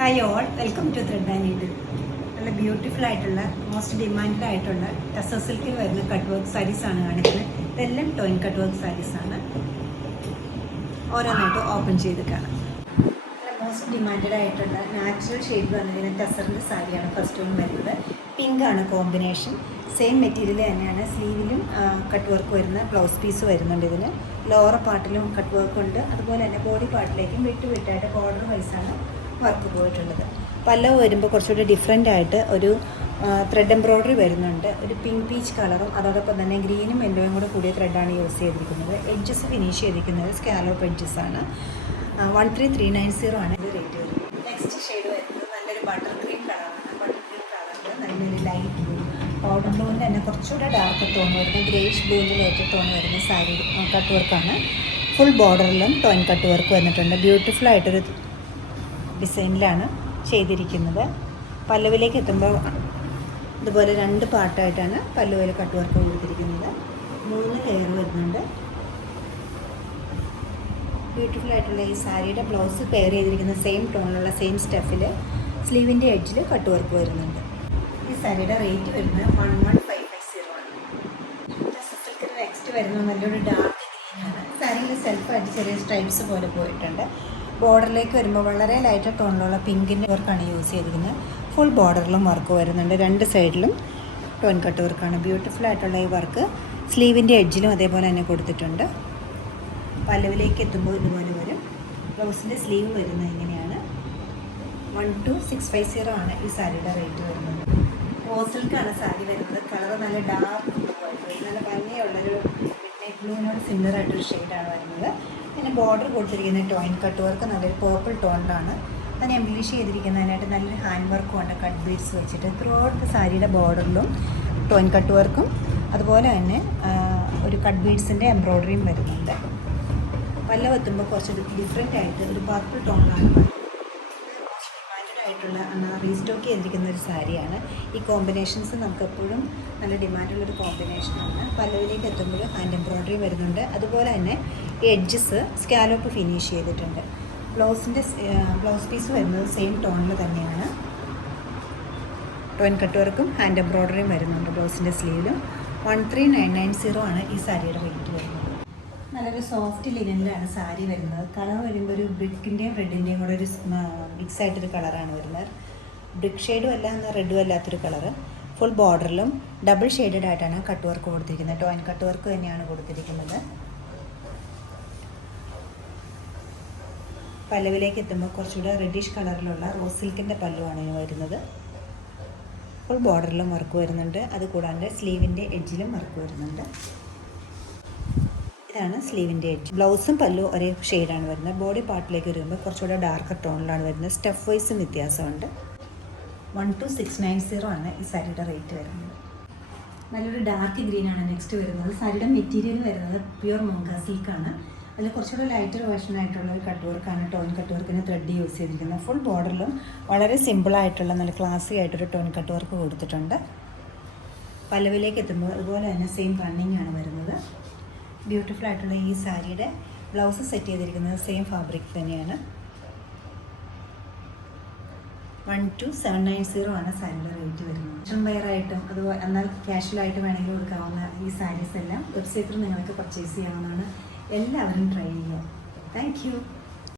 Hi all, welcome to thread and needle. നല്ല beautiful ആയിട്ടുള്ള most demanded ആയിട്ടുള്ള ടസർ സിൽക്കിൽ വരുന്ന കട്ട് വർക്ക് സാരീസാണ് കാണിക്കുന്നത്. ഇതെല്ലാം ടോയിൻ കട്ട് വർക്ക് സാരീസാണ്. ഓരോന്നായിട്ട് ഓപ്പൺ ചെയ്ത് കാണാം. നല്ല മോസ്റ്റ് ഡിമാൻഡഡ് ആയിട്ടുള്ള നാച്ചുറൽ ഷെയ്ഡ് വന്നിരിക്കുന്ന ടസറിൻ്റെ സാരിയാണ് ഫസ്റ്റ് വൺ വരുന്നത്. പിങ്ക് ആണ് കോമ്പിനേഷൻ. സെയിം മെറ്റീരിയൽ തന്നെയാണ്. സ്ലീവിലും കട്ട് വർക്ക് വരുന്ന ബ്ലൗസ് പീസ് വരുന്നുണ്ട്. ഇതിന് ലോവർ പാർട്ടിലും കട്ട് വർക്ക് ഉണ്ട്. അതുപോലെ തന്നെ ബോഡി പാർട്ടിലേക്കും വിട്ടായിട്ട് ബോർഡർ വൈസാണ് വർക്ക് പോയിട്ടുള്ളത്. പല്ലവ് വരുമ്പോൾ കുറച്ചുകൂടി ഡിഫറെൻ്റ് ആയിട്ട് ഒരു ത്രെഡ് എംബ്രോയ്ഡറി വരുന്നുണ്ട്. ഒരു പിങ്ക് പീച്ച് കളറും അതോടൊപ്പം തന്നെ ഗ്രീനും യെല്ലോയും കൂടെ കൂടിയ ത്രെഡാണ് യൂസ് ചെയ്തിരിക്കുന്നത്. എഡ്ജസ് ഫിനിഷ് ചെയ്തിരിക്കുന്നത് സ്കാലോപ്പ് എഡ്ജസ് ആണ്. 13390 ആണ് ഇത് റേറ്റ് വരുന്നത്. നെക്സ്റ്റ് ഷെയ്ഡ് വരുന്നത് നല്ലൊരു ബട്ടർ ക്രീം കളറാണ്. ബട്ടർ ക്രീം കളറിൽ നല്ലൊരു ലൈറ്റ് ബ്ലൂ, പൗഡർ ബ്ലൂവിൻ്റെ തന്നെ കുറച്ചുകൂടെ ഡാർക്ക് ടോൺ വരുന്ന ഗ്രേഷ് ബ്ലൂവിൻ്റെ ലൈറ്റ് ടോൺ വരുന്ന സാരി കട്ട് വർക്കാണ്. ഫുൾ ബോർഡറിലും ടോൺ കട്ട് വർക്ക് വന്നിട്ടുണ്ട്. ബ്യൂട്ടിഫുൾ ആയിട്ടൊരു ഡിസൈനിലാണ് ചെയ്തിരിക്കുന്നത്. പല്ലുവിലേക്ക് എത്തുമ്പോൾ ഇതുപോലെ 2 പാർട്ടായിട്ടാണ് പല്ലുവിൽ കട്ട് വർക്ക് കൊടുത്തിരിക്കുന്നത്. 3 ലെയർ വരുന്നുണ്ട്. ബ്യൂട്ടിഫുൾ ആയിട്ടുള്ള ഈ സാരിയുടെ ബ്ലൗസ് പെയർ ചെയ്തിരിക്കുന്ന സെയിം ടോണിലുള്ള സെയിം സ്റ്റഫിൽ സ്ലീവിൻ്റെ എഡ്ജിൽ കട്ട് വർക്ക് വരുന്നുണ്ട്. ഈ സാരിയുടെ റേറ്റ് വരുന്നത് 11550 ആണ്. നെക്സ്റ്റ് വരുന്നത് നല്ലൊരു ഡാർക്ക് ഗ്രീനാണ്. സാരിയിൽ സെൽഫായിട്ട് ചെറിയ സ്ട്രൈപ്സ് പോലെ പോയിട്ടുണ്ട്. ബോർഡറിലേക്ക് വരുമ്പോൾ വളരെ ലൈറ്റ് ടോണിലുള്ള പിങ്കിൻ്റെ വർക്കാണ് യൂസ് ചെയ്തിരിക്കുന്നത്. ഫുൾ ബോർഡറിലും വർക്ക് വരുന്നുണ്ട്. 2 സൈഡിലും ടോൺ കട്ട് വർക്കാണ്. ബ്യൂട്ടിഫുൾ ആയിട്ടുള്ള ഈ വർക്ക് സ്ലീവിൻ്റെ എഡ്ജിലും അതേപോലെ തന്നെ കൊടുത്തിട്ടുണ്ട്. പല്ലവിലേക്ക് എത്തുമ്പോൾ ഇതുപോലെ വരും. ബ്ലൗസിൻ്റെ സ്ലീവ് വരുന്നത് ഇങ്ങനെയാണ്. 12650 ആണ് ഈ സാരിയുടെ റേറ്റ് വരുന്നത്. സിൽക്കാണ് സാരി വരുന്നത്. കളർ നല്ല ഡാർക്ക് ബ്ലൂ ആയിട്ട് നല്ല ഭംഗിയുള്ളൊരു മിഡ്നൈറ്റ് ബ്ലൂവിനോട് സിമിലർ ആയിട്ടൊരു ഷെയ്ഡാണ് വരുന്നത്. പിന്നെ ബോർഡർ കൊടുത്തിരിക്കുന്ന ടോയിൻ കട്ട് വർക്ക് നല്ലൊരു പേർപ്പിൾ ടോണിലാണ്. അതിനെ എംബ്ലിഷ് ചെയ്തിരിക്കുന്നതിനായിട്ട് നല്ലൊരു ഹാൻഡ് വർക്കും ഉണ്ട്. കട്ട് ബീഡ്സ് വെച്ചിട്ട് ത്രൂ ഔട്ട് സാരിയുടെ ബോർഡറിലും ടോയിൻ കട്ട് വർക്കും അതുപോലെ തന്നെ ഒരു കട്ട് ബീഡ്സിൻ്റെ എംബ്രോയ്ഡറിയും വരുന്നുണ്ട്. പല്ലവ് എത്തുമ്പോൾ കുറച്ച് ഡിഫറെൻ്റ് ആയിട്ട് ഒരു പർപ്പിൾ ടോണിലാണ് ആയിട്ടുള്ള റീസ്റ്റോക്ക് ചെയ്തിരിക്കുന്ന ഒരു സാരിയാണ്. ഈ കോമ്പിനേഷൻസ് നമുക്കെപ്പോഴും നല്ല ഡിമാൻഡുള്ളൊരു കോമ്പിനേഷനാണ്. പല്ലവിലേക്ക് എത്തുമ്പോൾ ഹാൻഡ് എംബ്രോയ്ഡറി വരുന്നുണ്ട്. അതുപോലെ തന്നെ ഈ എഡ്ജസ് സ്കാലോപ്പ് ഫിനിഷ് ചെയ്തിട്ടുണ്ട്. ബ്ലൗസ് പീസ് വരുന്നത് സെയിം ടോണിൽ തന്നെയാണ്. ടോയിൻ കട്ട് വർക്കും ഹാൻഡ് എംബ്രോയ്ഡറിയും വരുന്നുണ്ട് ബ്ലൗസിൻ്റെ സ്ലീവിലും. 13990 ആണ് ഈ സാരിയുടെ റേറ്റ് വരുന്നത്. നല്ലൊരു സോഫ്റ്റ് ലിനനിലാണ് സാരി വരുന്നത്. കളർ വരുമ്പോൾ ഒരു ബ്രിക്കിൻ്റെയും റെഡിൻ്റെയും കൂടെ ഒരു മിക്സ് ആയിട്ടൊരു കളറാണ് വരുന്നത്. ബ്രിക്ക് ഷെയ്ഡും അല്ല എന്നാൽ റെഡും അല്ലാത്തൊരു കളറ്. ഫുൾ ബോർഡറിലും ഡബിൾ ഷെയ്ഡഡ് ആയിട്ടാണ് കട്ട് വർക്ക് കൊടുത്തിരിക്കുന്നത്. ടോയിൻ കട്ട് വർക്ക് തന്നെയാണ് കൊടുത്തിരിക്കുന്നത്. പല്ലവിലേക്ക് എത്തുമ്പോൾ കുറച്ചുകൂടെ റെഡിഷ് കളറിലുള്ള റോസ് സിൽക്കിൻ്റെ പല്ലുവാണ് ഇതിന് വരുന്നത്. ഫുൾ ബോർഡറിലും വർക്ക് വരുന്നുണ്ട്. അതുകൂടാണ്ട് സ്ലീവിൻ്റെ എഡ്ജിലും വർക്ക് വരുന്നുണ്ട്. ഇതാണ് സ്ലീവിൻ്റെ എഡ്ജ്. ബ്ലൗസും പല്ലും ഒരേ ഷെയ്ഡാണ് വരുന്നത്. ബോഡി പാർട്ടിലേക്ക് വരുമ്പോൾ കുറച്ചുകൂടെ ഡാർക്കർ ടോണിലാണ് വരുന്നത്. സ്റ്റഫ് വൈസും വ്യത്യാസമുണ്ട്. 12690 ആണ് ഈ സാരിയുടെ റേറ്റ് വരുന്നത്. നല്ലൊരു ഡാർക്ക് ഗ്രീനാണ് നെക്സ്റ്റ് വരുന്നത്. സാരിയുടെ മെറ്റീരിയൽ വരുന്നത് പ്യുവർ മോങ്ക സിൽക്കാണ്. അതിൽ കുറച്ചുകൂടെ ലൈറ്റർ വേർഷനായിട്ടുള്ള ഒരു കട്ട് വർക്കാണ് ടോൺ കട്ട് വർക്കിന് ത്രെഡ് യൂസ് ചെയ്തിരിക്കുന്നത്. ഫുൾ ബോർഡറിലും വളരെ സിമ്പിളായിട്ടുള്ള നല്ല ക്ലാസി ആയിട്ടൊരു ടോൺ കട്ട് വർക്ക് കൊടുത്തിട്ടുണ്ട്. പല്ലവിലേക്ക് എത്തുമ്പോൾ അതുപോലെ തന്നെ സെയിം റണ്ണിങ് ആണ് വരുന്നത്. ബ്യൂട്ടിഫുൾ ആയിട്ടുള്ള ഈ സാരിയുടെ ബ്ലൗസ് സെറ്റ് ചെയ്തിരിക്കുന്നത് സെയിം ഫാബ്രിക് തന്നെയാണ്. 12790 ആണ് സാരിയുടെ റേറ്റ് വരുന്നത്. വെയറായിട്ടും അതുപോലെ എന്നാൽ ക്യാഷ്വലായിട്ട് വേണമെങ്കിൽ കൊടുക്കാവുന്ന ഈ സാരീസ് എല്ലാം വെബ്സൈറ്റിൽ നിങ്ങൾക്ക് പർച്ചേസ് ചെയ്യാവുന്നതാണ്. എല്ലാവരും ട്രൈ ചെയ്യുക. Thank you.